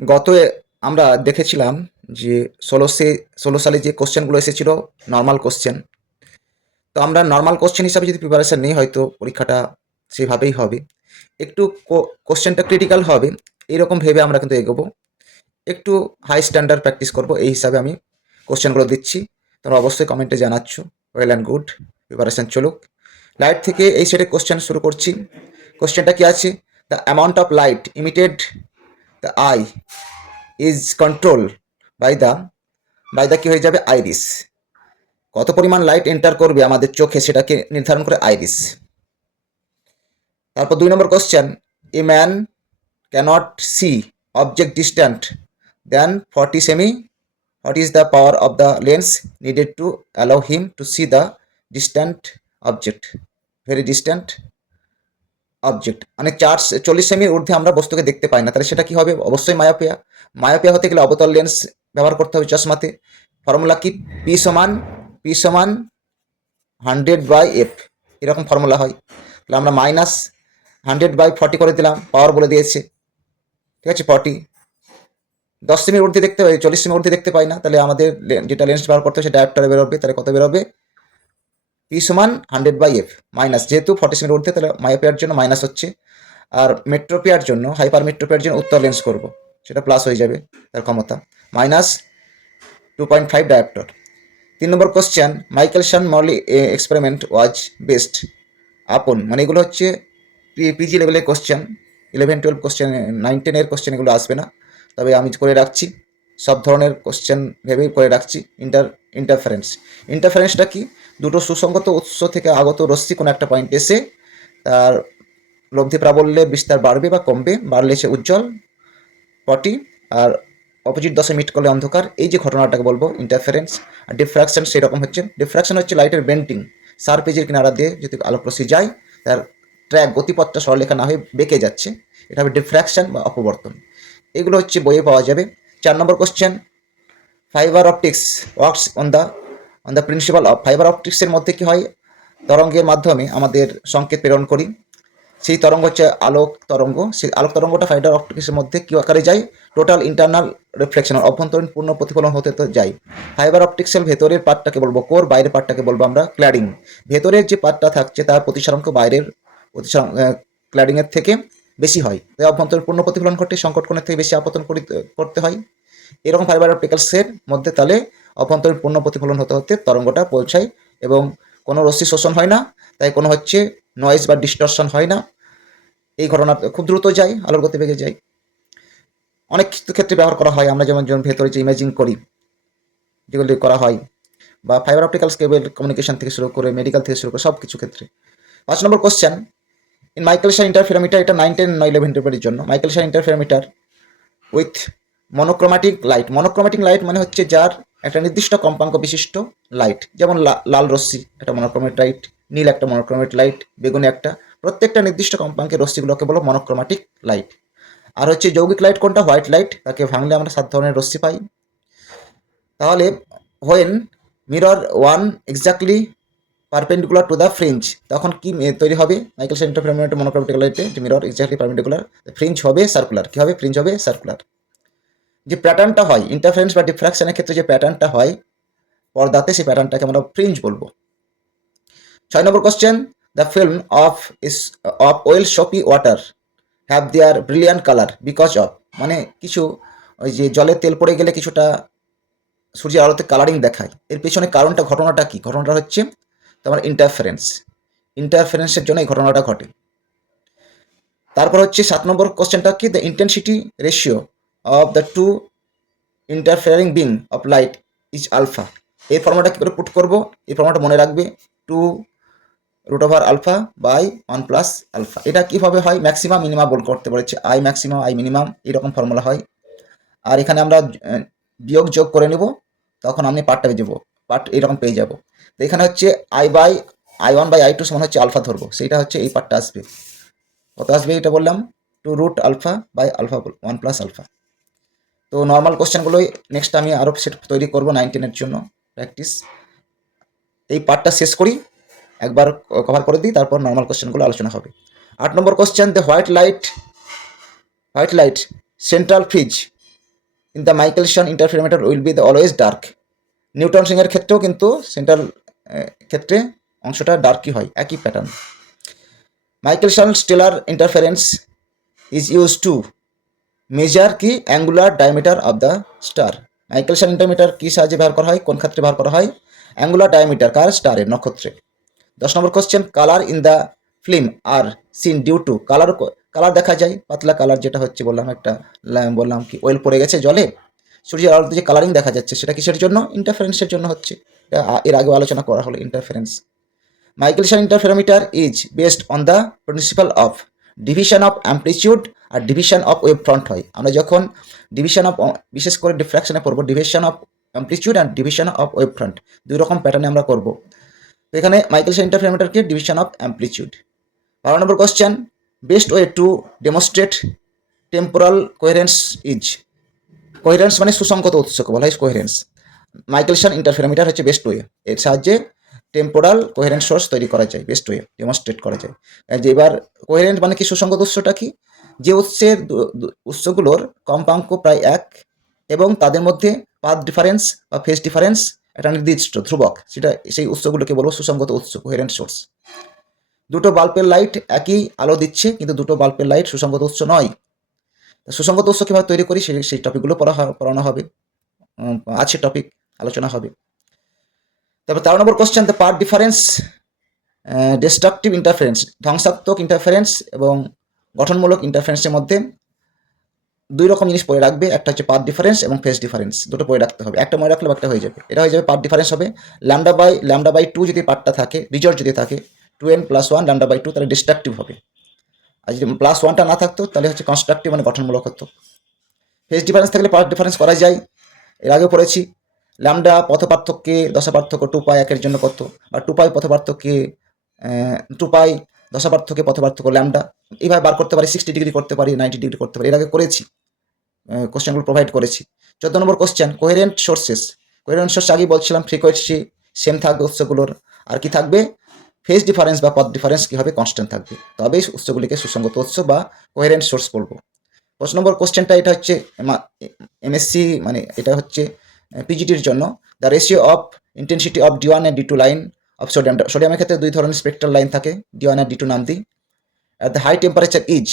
গত আমরা দেখেছিলাম যে ষোলোশে ষোলো সালে যে কোশ্চেনগুলো এসেছিল নর্মাল কোশ্চেন তো আমরা নর্মাল কোশ্চেন হিসাবে যদি প্রিপারেশান নিই, হয়তো পরীক্ষাটা সেভাবেই হবে। একটু কোশ্চেনটা ক্রিটিক্যাল হবে, এরকম ভেবে আমরা কিন্তু এগোবো। একটু হাই স্ট্যান্ডার্ড প্র্যাকটিস করব, এই হিসাবে আমি কোশ্চেনগুলো দিচ্ছি। তোমরা অবশ্যই কমেন্টে জানাচ্ছ। ওয়েল অ্যান্ড গুড প্রিপারেশান চলুক। লাইট থেকে এই সেটে কোশ্চেন শুরু করছি। কোশ্চেনটা কি আছে? The amount of light emitted the eye is control by the by the কী হয়ে যাবে? আইরিস কত পরিমাণ লাইট এন্টার করবে আমাদের চোখে সেটাকে নির্ধারণ করে আইরিস তারপর দুই নম্বর question a man cannot see object distant than forty cm what is the power of the lens needed to allow him to see the distant object very distant object মানে চার চল্লিশ সেমির ঊর্ধ্বে আমরা বস্তুকে দেখতে পাই না। তাহলে সেটা কি হবে? অবশ্যই মায়াপিয়া। মায়াপিয়া হতে গেলে অবতল লেন্স ব্যবহার করতে হবে চশমাতে। ফর্মুলা কি? পি সমান পি সমান হান্ড্রেড বাই এফ এরকম ফর্মুলা হয়। তাহলে আমরা মাইনাস হান্ড্রেড বাই ফর্টি করে দিলাম। পাওয়ার বলে দিয়েছে। ঠিক আছে? ফর্টি দশ সেমির ঊর্ধ্বে দেখতে পাই চল্লিশ সেমির ঊর্ধ্বে দেখতে পাই না। তাহলে আমাদের যেটা লেন্স ব্যবহার করতে হবে সেটা ডায়োপ্টারে বেরোবে। তাহলে কত বেরোবে? পি সমান হান্ড্রেড বাই এফ মাইনাস যেহেতু ফর্টি সেমির ঊর্ধ্বে তাহলে মায়োপিয়ার জন্য মাইনাস হচ্ছে। আর মেট্রোপিয়ার জন্য হাইপার মেট্রোপিয়ার জন্য উত্তর লেন্স করব। সেটা প্লাস হয়ে যাবে তার ক্ষমতা। Minus two point five dioptre তিন নম্বর question Michelson Morley experiment was based upon মানে এগুলো হচ্ছে পিজি লেভেলের question eleven twelve question nine টেনের কোশ্চেন এগুলো আসবে না। তবে আমি করে রাখছি। সব ধরনের কোশ্চেন ভেবেই করে রাখছি ইন্টার ইন্টারফারেন্স ইন্টারফারেন্সটা কি? দুটো সুসংগত উৎস থেকে আগত রশ্মি কোনো একটা পয়েন্ট এসে তার লব্ধি প্রাবল্যে বিস্তার বাড়বে বা কমবে, বাড়লে সে উজ্জ্বল, পটি, আর অপোজিট দশে মিট করলে অন্ধকার। এই যে ঘটনাটাকে বলব ইন্টারফারেন্স আর ডিফ্রাকশন সেরকম হচ্ছে। ডিফ্রাকশন হচ্ছে লাইটের বেন্টিং সারপেজের কিনারা দিয়ে যদি আলোক রশ্মি যায়, তার ট্র্যাক গতিপথটা সরলেখা না হয়ে বেঁকে যাচ্ছে। এটা হবে ডিফ্রাকশন বা অপবর্তন। এগুলো হচ্ছে বইয়ে পাওয়া যাবে। চার নম্বর question fibre optics works on the on the principle of fibre অপটিক্সের মধ্যে কি হয়? তরঙ্গের মাধ্যমে আমাদের সংকেত প্রেরণ করি। সেই তরঙ্গ হচ্ছে আলোক তরঙ্গ। সেই আলোক তরঙ্গটা ফাইবার অপটিক্সের মধ্যে কি আকারে যায়? টোটাল ইন্টারনাল রিফ্লেকশন অভ্যন্তরীণ পূর্ণ প্রতিফলন হতে তো যায়। ফাইবার অপটিক্সের ভেতরের পার্টটাকে বলব কোর বাইরের পার্টটাকে বলব আমরা ক্ল্যাডিং ভেতরের যে পার্টটা থাকছে তার প্রতিসারাঙ্ক বাইরের প্রতিসারাঙ্ক ক্ল্যাডিংয়ের থেকে। বেশি হয়। তাই অভ্যন্তরীণ পূর্ণ প্রতিফলন ঘটে সংকট কোণের থেকে বেশি আপতন করি- করতে হয়। এরকম ফাইবার অপটিক্যালসের মধ্যে তাহলে অভ্যন্তরীণ পূর্ণ প্রতিফলন হতে হতে তরঙ্গটা পৌঁছায় এবং কোনো রশ্মি শোষণ হয় না। তাই কোনো হচ্ছে নয়েজ বা ডিস্টরশন হয় না। এই ঘটনা খুব দ্রুত যায়, আলোর গতিবেগে যায়। অনেক ক্ষেত্রে ব্যবহার করা হয়। আমরা যেমন যেমন ভেতরে যে ইমেজিং করি, যেগুলি করা হয় বা ফাইবার অপটিক্যালস কেবল কমিউনিকেশন থেকে শুরু করে মেডিকেল থেকে শুরু করে সব কিছু ক্ষেত্রে। পাঁচ নম্বর কোশ্চেন ইন মাইকেলশান ইন্টারফেরোমিটার এটা নাইন টেন ইলেভেন টেপের জন্য। Michelson interferometer with monochromatic light monochromatic light মানে হচ্ছে যার একটা নির্দিষ্ট কম্পাঙ্ক বিশিষ্ট লাইট যেমন লাল রশ্মি, একটা মনোক্রোমেট লাইট নীল একটা মনোক্রোমেট লাইট বেগুনি একটা। প্রত্যেকটা নির্দিষ্ট কম্পাঙ্কের রশ্মিগুলোকে বলো মনোক্রোমাটিক লাইট আর হচ্ছে যৌগিক লাইট কোনটা? হোয়াইট লাইট তাকে ভাঙলে আমরা সাত ধরনের রশ্মি পাই। তাহলে when mirror one exactly perpendicular to the fringe তখন কি তৈরি হবে? মাইকেল সেন্টারফেরোমিটার মনোক্রোমেটিক লাইটে যে মিরর এক্স্যাক্টলি পারপেন্ডিকুলার ফ্রিঞ্জ হবে সার্কুলার কি হবে? ফ্রিঞ্জ হবে সার্কুলার যে প্যাটার্নটা হয় ইন্টারফারেন্স বা ডিফ্রাকশনের ক্ষেত্রে যে প্যাটার্নটা হয়, পর্দাতে সেই প্যাটার্নটাকে আমরা ফ্রিঞ্জ বলব। ছয় নম্বর question the film of is of oil soapy water have their brilliant colour because of মানে কিছু ওই যে জলে তেল পড়ে গেলে কিছুটা সূর্যের আলোতে কালারিং দেখায়। এর পেছনে কারণটা, ঘটনাটা কি? ঘটনাটা হচ্ছে তোমার ইন্টারফারেন্স ইন্টারফারেন্সের জন্য এই ঘটনাটা ঘটে। তারপর হচ্ছে সাত নম্বর কোশ্চেনটা কি? The intensity ratio of the two interfering beam of light is alpha এই ফর্মুলাটা কী করে পুট করব? এই ফর্মুলাটা মনে রাখবে। Two root over alpha by one plus alpha এটা কীভাবে হয়? ম্যাক্সিমাম মিনিমাম বল করতে বলেছে। আই ম্যাক্সিমাম আই মিনিমাম এরকম ফর্মুলা হয়। আর এখানে আমরা বিয়োগ যোগ করে নেব। তখন আপনি পার্টটা পেয়ে যাব। পার্ট এরকম পেয়ে যাব। তো এখানে হচ্ছে I by I one by I two সমান হচ্ছে আলফা ধরবো। সেইটা হচ্ছে এই পার্টটা আসবে। কত আসবে এটা বললাম? Two root alpha by alpha one plus alpha তো নর্মাল কোশ্চেনগুলোই নেক্সট আমি আরও সেট তৈরি করব নাইন টেনের জন্য। প্র্যাকটিস এই পার্টটা শেষ করি, একবার কভার করে দিই, তারপর নর্মাল কোশ্চেনগুলো আলোচনা হবে। আট নম্বর question the white light white light central fringe in the Michelson interferometer will be the always dark Newton সিংয়ের ক্ষেত্রেও কিন্তু সেন্ট্রাল ক্ষেত্রে অংশটা ডার্কই হয়, একই pattern Michelson stellar interference is use to measure কি angular diameter of the star Michelson interferometer কী সাহায্যে ব্যবহার করা হয়, কোন ক্ষেত্রে ব্যবহার করা হয়? অ্যাঙ্গুলার ডায়ামিটার কার স্টারের নক্ষত্রে। দশ নম্বর question colour in the film are seen due to colour colour দেখা যায়, পাতলা কালার যেটা হচ্ছে বললাম একটা বললাম কি ওয়েল পড়ে গেছে জলে। সূর্যের আলোতে যে কালারিং দেখা যাচ্ছে, সেটা কিসের জন্য? ইন্টারফারেন্সের জন্য হচ্ছে। এর আগেও আলোচনা করা হলো interference Michelson interferometer is based on the principle of division of amplitude R division of wave front হয়। আমরা যখন ডিভিশন অফ বিশেষ করে ডিফ্রাকশনে পড়ব division of amplitude and division of wave front দুই রকম প্যাটার্নে আমরা করব। এখানে মাইকেলসন ইন্টারফেরোমিটারকে ডিভিশন অফ অ্যাম্পলিটিউড বারো নম্বর question best way to demonstrate temporal coherence is coherence মানে সুসংগত উৎসকে বলা হয় কোহেরেন্স মাইকেলসন ইন্টারফেরোমিটার হচ্ছে বেস্ট ওয়ে এর সাহায্যে টেম্পোরাল কোহেরেন্ট সোর্স তৈরি করা যায় বেস্ট ওয়ে ডেমনস্ট্রেট করা যায়। যে এবার কোহেরেন্ট মানে কি, সুসংগত উৎসটা কি? যে উৎসের উৎসগুলোর কম্পাঙ্ক প্রায় এক এবং তাদের মধ্যে পাথ ডিফারেন্স বা ফেস ডিফারেন্স একটা নির্দিষ্ট ধ্রুবক, সেটা সেই উৎসগুলোকে বলব সুসংগত উৎস কোহেরেন্ট সোর্স দুটো বাল্বের লাইট একই আলো দিচ্ছে, কিন্তু দুটো বাল্বের লাইট সুসংগত উৎস নয়। তা সুসংগত উৎস কীভাবে তৈরি করি সেই সেই টপিকগুলো পড়া পড়ানো হবে। আছে টপিক আলোচনা হবে। তারপর তেরো নম্বর question the path difference destructive interference ধ্বংসাত্মক ইন্টারফারেন্স এবং গঠনমূলক ইন্টারফারেন্সের মধ্যে দুই রকম জিনিস পড়ে রাখবে। একটা হচ্ছে পার্ট ডিফারেন্স এবং ফেস ডিফারেন্স দুটো পড়ে রাখতে হবে। একটা মনে রাখলে একটা হয়ে যাবে। এটা হয়ে যাবে পার্ট ডিফারেন্স হবে। Lambda by lambda by two যদি পার্টটা থাকে বিজোড় যদি থাকে two N plus one lambda by two তাহলে ডিস্ট্রাকটিভ হবে। আর যদি প্লাস ওয়ানটা না থাকতো, তাহলে হচ্ছে কনস্ট্রাকটিভ মানে গঠনমূলক হতো। ফেস ডিফারেন্স থাকলে পার্ট ডিফারেন্স করা যায়। এর আগে পড়েছি। ল্যামডা পথ পার্থক্যে দশা পার্থক্য টু পাই একের জন্য কত? বা টু পাই পথ পার্থক্যে টু পাই দশা পার্থক্যে পথ পার্থক্য ল্যামডা। এইভাবে বার করতে পারি সিক্সটি ডিগ্রি করতে পারি নাইনটি ডিগ্রি করতে পারি। এর আগে করেছি কোশ্চেনগুলো প্রোভাইড করেছি। চোদ্দ number question coherent sources coherent source আগেই বলছিলাম ফ্রিকোয়েন্সি সেম থাকবে উৎসগুলোর। আর কি থাকবে? ফেজ ডিফারেন্স বা পথ ডিফারেন্স কী হবে কনস্ট্যান্ট থাকবে? তবেই উৎসগুলিকে সুসংগত উৎস বা কোহেরেন্ট সোর্স বলব। পাঁচ নম্বর কোশ্চেনটা এটা হচ্ছে এমএসসি মানে এটা হচ্ছে পিজিটির জন্য। The ratio of intensity of D one and D two line of sodium সোডিয়ামের ক্ষেত্রে দুই ধরনের স্পেকট্রাল লাইন থাকে ডি ওয়ান ডি টু নাম দিই at the high temperature is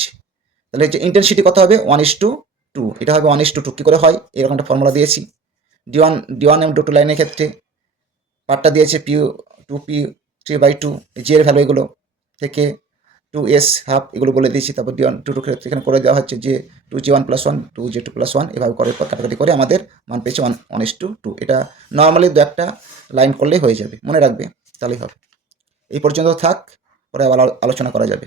তাহলে হচ্ছে ইন্টেন্সিটি কত হবে? ওয়ান ইস টু টু এটা হবে ওয়ান ইস টু টু কী করে হয়? এরকম একটা ফর্মুলা দিয়েছি। ডি ওয়ান ডি ওয়ান এবং ডি টু লাইনের ক্ষেত্রে পার্টটা দিয়েছে Piu two P three by two G এর ভ্যালু এগুলো থেকে টু এস হাফ এগুলো বলে দিয়েছি। তারপর ডি ওয়ান টু টু ক্ষেত্রে এখানে করে দেওয়া হচ্ছে যে two G one plus one two G two plus one এভাবে করে কাটাকাটি করে আমাদের মান পেয়েছে one one S two two এটা নর্মালি দু একটা লাইন করলেই হয়ে যাবে। মনে রাখবে, তাহলেই হবে। এই পর্যন্ত থাক, পরে আবার আলোচনা করা যাবে।